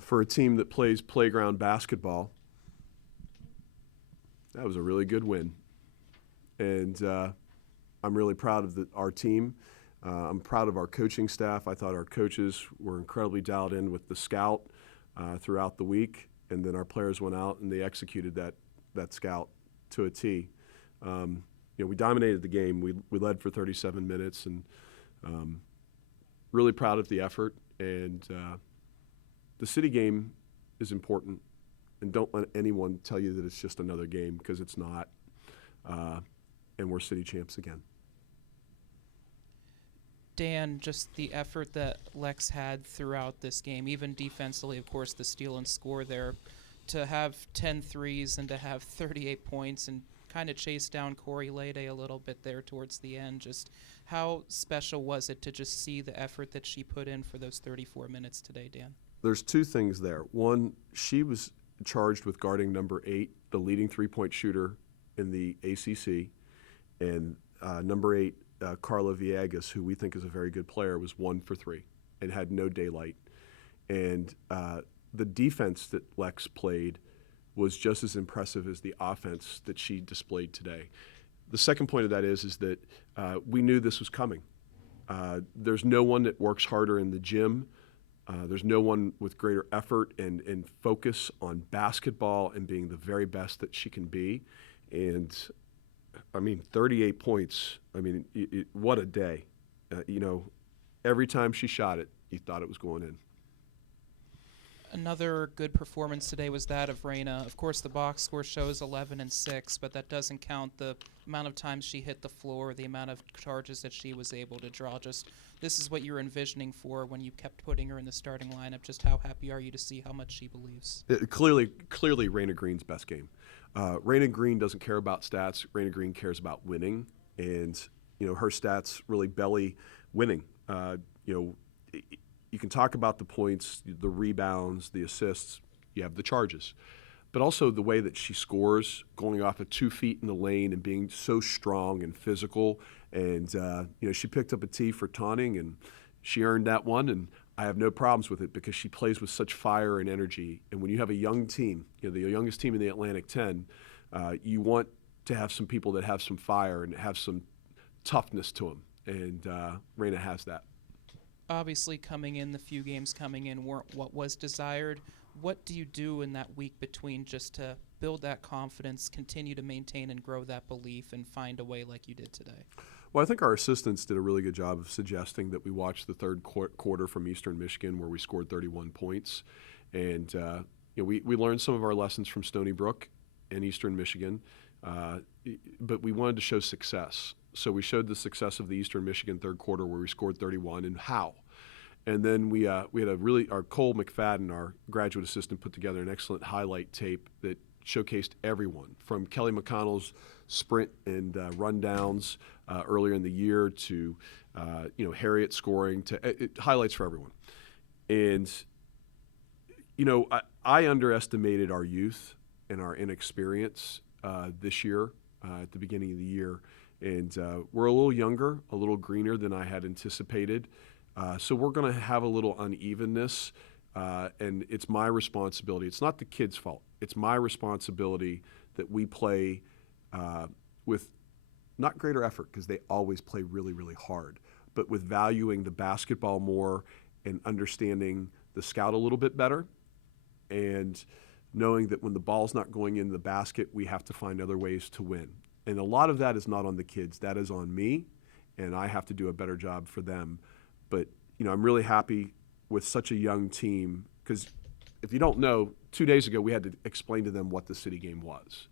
For a team that plays playground basketball, that was a really good win. And I'm really proud of our team. I'm proud of our coaching staff. I thought our coaches were incredibly dialed in with the scout throughout the week, and then our players went out and they executed that scout to a T. We dominated the game. We led for 37 minutes, and really proud of the effort. And the city game is important, and don't let anyone tell you that it's just another game, because it's not. And we're city champs again. Dan, just the effort that Lex had throughout this game, even defensively, of course, the steal and score there, to have 10 threes and to have 38 points and kind of chase down Corey Lede a little bit there towards the end. Just how special was it to just see the effort that she put in for those 34 minutes today, Dan? There's two things there. One, she was charged with guarding number 8, the leading three-point shooter in the ACC, and number 8, Carla Villegas, who we think is a very good player, was 1 for 3 and had no daylight. And the defense that Lex played was just as impressive as the offense that she displayed today. The second point of that is that we knew this was coming. There's no one that works harder in the gym. There's no one with greater effort and focus on basketball and being the very best that she can be. And 38 points. What a day. Every time she shot it, you thought it was going in. Another good performance today was that of Reyna. Of course, the box score shows 11 and 6, but that doesn't count the amount of times she hit the floor, the amount of charges that she was able to draw. Just this is what you were envisioning for when you kept putting her in the starting lineup. Just how happy are you to see how much she believes? Clearly, Reyna Green's best game. Reyna Green doesn't care about stats. Reyna Green cares about winning, and her stats really belly winning. You can talk about the points, the rebounds, the assists. You have the charges, but also the way that she scores, going off of 2 feet in the lane and being so strong and physical. And she picked up a tee for taunting, and she earned that one. And I have no problems with it because she plays with such fire and energy. And when you have a young team, the youngest team in the Atlantic 10, you want to have some people that have some fire and have some toughness to them. And Reyna has that. Obviously, the few games coming in weren't what was desired. What do you do in that week between just to build that confidence, continue to maintain and grow that belief, and find a way like you did today? Well, I think our assistants did a really good job of suggesting that we watch the third quarter from Eastern Michigan, where we scored 31 points. And we learned some of our lessons from Stony Brook and Eastern Michigan, but we wanted to show success. So we showed the success of the Eastern Michigan third quarter, where we scored 31, and how. And then we had our Cole McFadden, our graduate assistant, put together an excellent highlight tape that showcased everyone, from Kelly McConnell's sprint and rundowns earlier in the year to Harriet scoring, to highlights for everyone. And I underestimated our youth and our inexperience this year at the beginning of the year. And we're a little younger, a little greener than I had anticipated. So we're going to have a little unevenness, and it's my responsibility. It's not the kids' fault. It's my responsibility that we play with not greater effort, because they always play really, really hard, but with valuing the basketball more and understanding the scout a little bit better, and knowing that when the ball's not going in the basket, we have to find other ways to win. And a lot of that is not on the kids. That is on me, and I have to do a better job for them. But, I'm really happy with such a young team, because if you don't know, 2 days ago we had to explain to them what the city game was.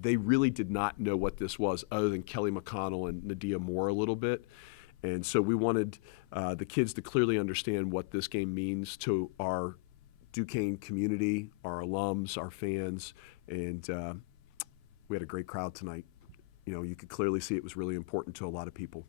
They really did not know what this was, other than Kelly McConnell and Nadia Moore a little bit. And so we wanted the kids to clearly understand what this game means to our Duquesne community, our alums, our fans, and we had a great crowd tonight. You could clearly see it was really important to a lot of people.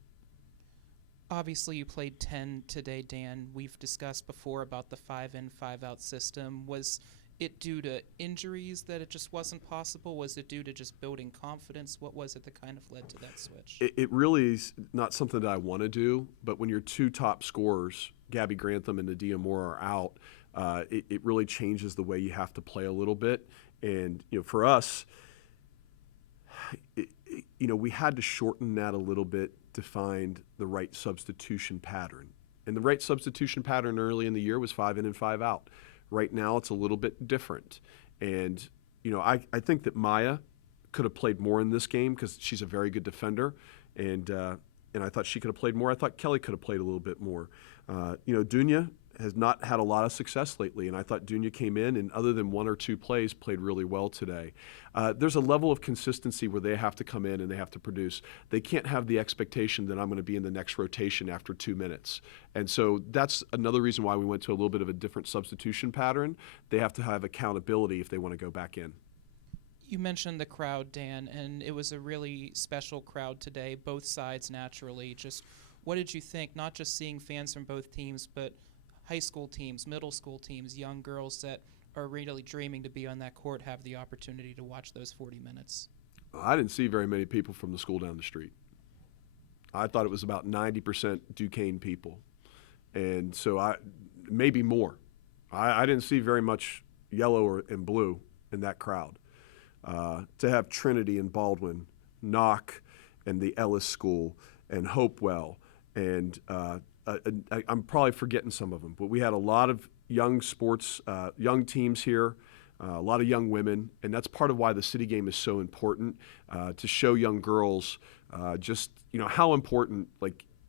Obviously, you played 10 today, Dan. We've discussed before about the 5-in, 5-out system. Was it due to injuries that it just wasn't possible? Was it due to just building confidence? What was it that kind of led to that switch? It really is not something that I want to do, but when your two top scorers, Gabby Grantham and Nadia Moore, are out, it really changes the way you have to play a little bit. And for us, we had to shorten that a little bit to find the right substitution pattern. And the right substitution pattern early in the year was 5 in and 5 out. Right now, it's a little bit different. And I think that Maya could have played more in this game because she's a very good defender, and I thought she could have played more. I thought Kelly could have played a little bit more. Dunya has not had a lot of success lately, and I thought Dunya came in and, other than 1 or 2 plays, played really well today. There's a level of consistency where they have to come in and they have to produce. They can't have the expectation that I'm going to be in the next rotation after 2 minutes. And so that's another reason why we went to a little bit of a different substitution pattern. They have to have accountability if they want to go back in. You mentioned the crowd, Dan, and it was a really special crowd today, both sides naturally. Just what did you think, not just seeing fans from both teams, but high school teams, middle school teams, young girls that are really dreaming to be on that court have the opportunity to watch those 40 minutes? I didn't see very many people from the school down the street. I thought it was about 90% Duquesne people. And so maybe more. I didn't see very much yellow and blue in that crowd. To have Trinity and Baldwin, Knock and the Ellis School and Hopewell, and I'm probably forgetting some of them, but we had a lot of young sports, young teams here, a lot of young women, and that's part of why the city game is so important, to show young girls just how important,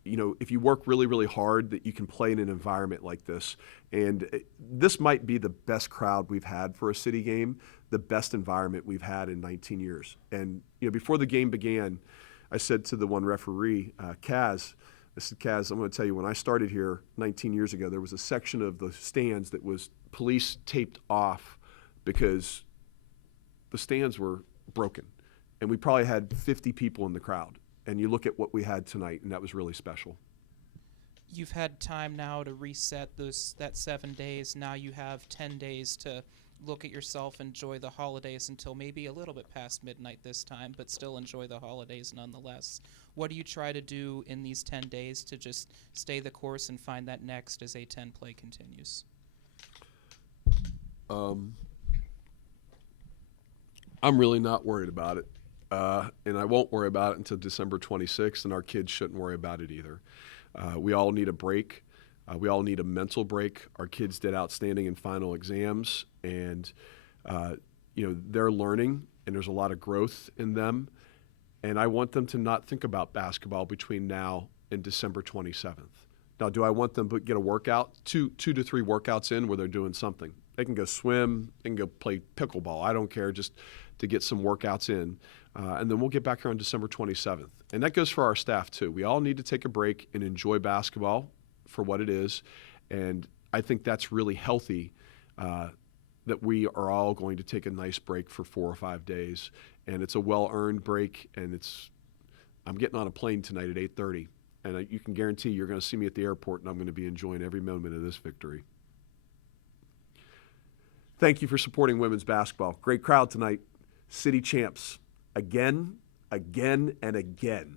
if you work really, really hard, that you can play in an environment like this. And this might be the best crowd we've had for a city game, the best environment we've had in 19 years. And before the game began, I said to the one referee, Kaz, I said, Kaz, I'm going to tell you, when I started here 19 years ago, there was a section of the stands that was police taped off because the stands were broken. And we probably had 50 people in the crowd. And you look at what we had tonight, and that was really special. You've had time now to reset that 7 days. Now you have 10 days to look at yourself, enjoy the holidays until maybe a little bit past midnight this time, but still enjoy the holidays nonetheless. What do you try to do in these 10 days to just stay the course and find that next as A10 play continues? I'm really not worried about it. And I won't worry about it until December 26th, and our kids shouldn't worry about it either. We all need a break. We all need a mental break. Our kids did outstanding in final exams, and they're learning, and there's a lot of growth in them. And I want them to not think about basketball between now and December 27th. Now, do I want them to get a workout, two to three workouts in where they're doing something? They can go swim, they can go play pickleball. I don't care, just to get some workouts in. And then we'll get back here on December 27th. And that goes for our staff, too. We all need to take a break and enjoy basketball for what it is. And I think that's really healthy, that we are all going to take a nice break for 4 or 5 days. And it's a well-earned break. And I'm getting on a plane tonight at 8:30. And you can guarantee you're going to see me at the airport, and I'm going to be enjoying every moment of this victory. Thank you for supporting women's basketball. Great crowd tonight. City champs. Again, and again.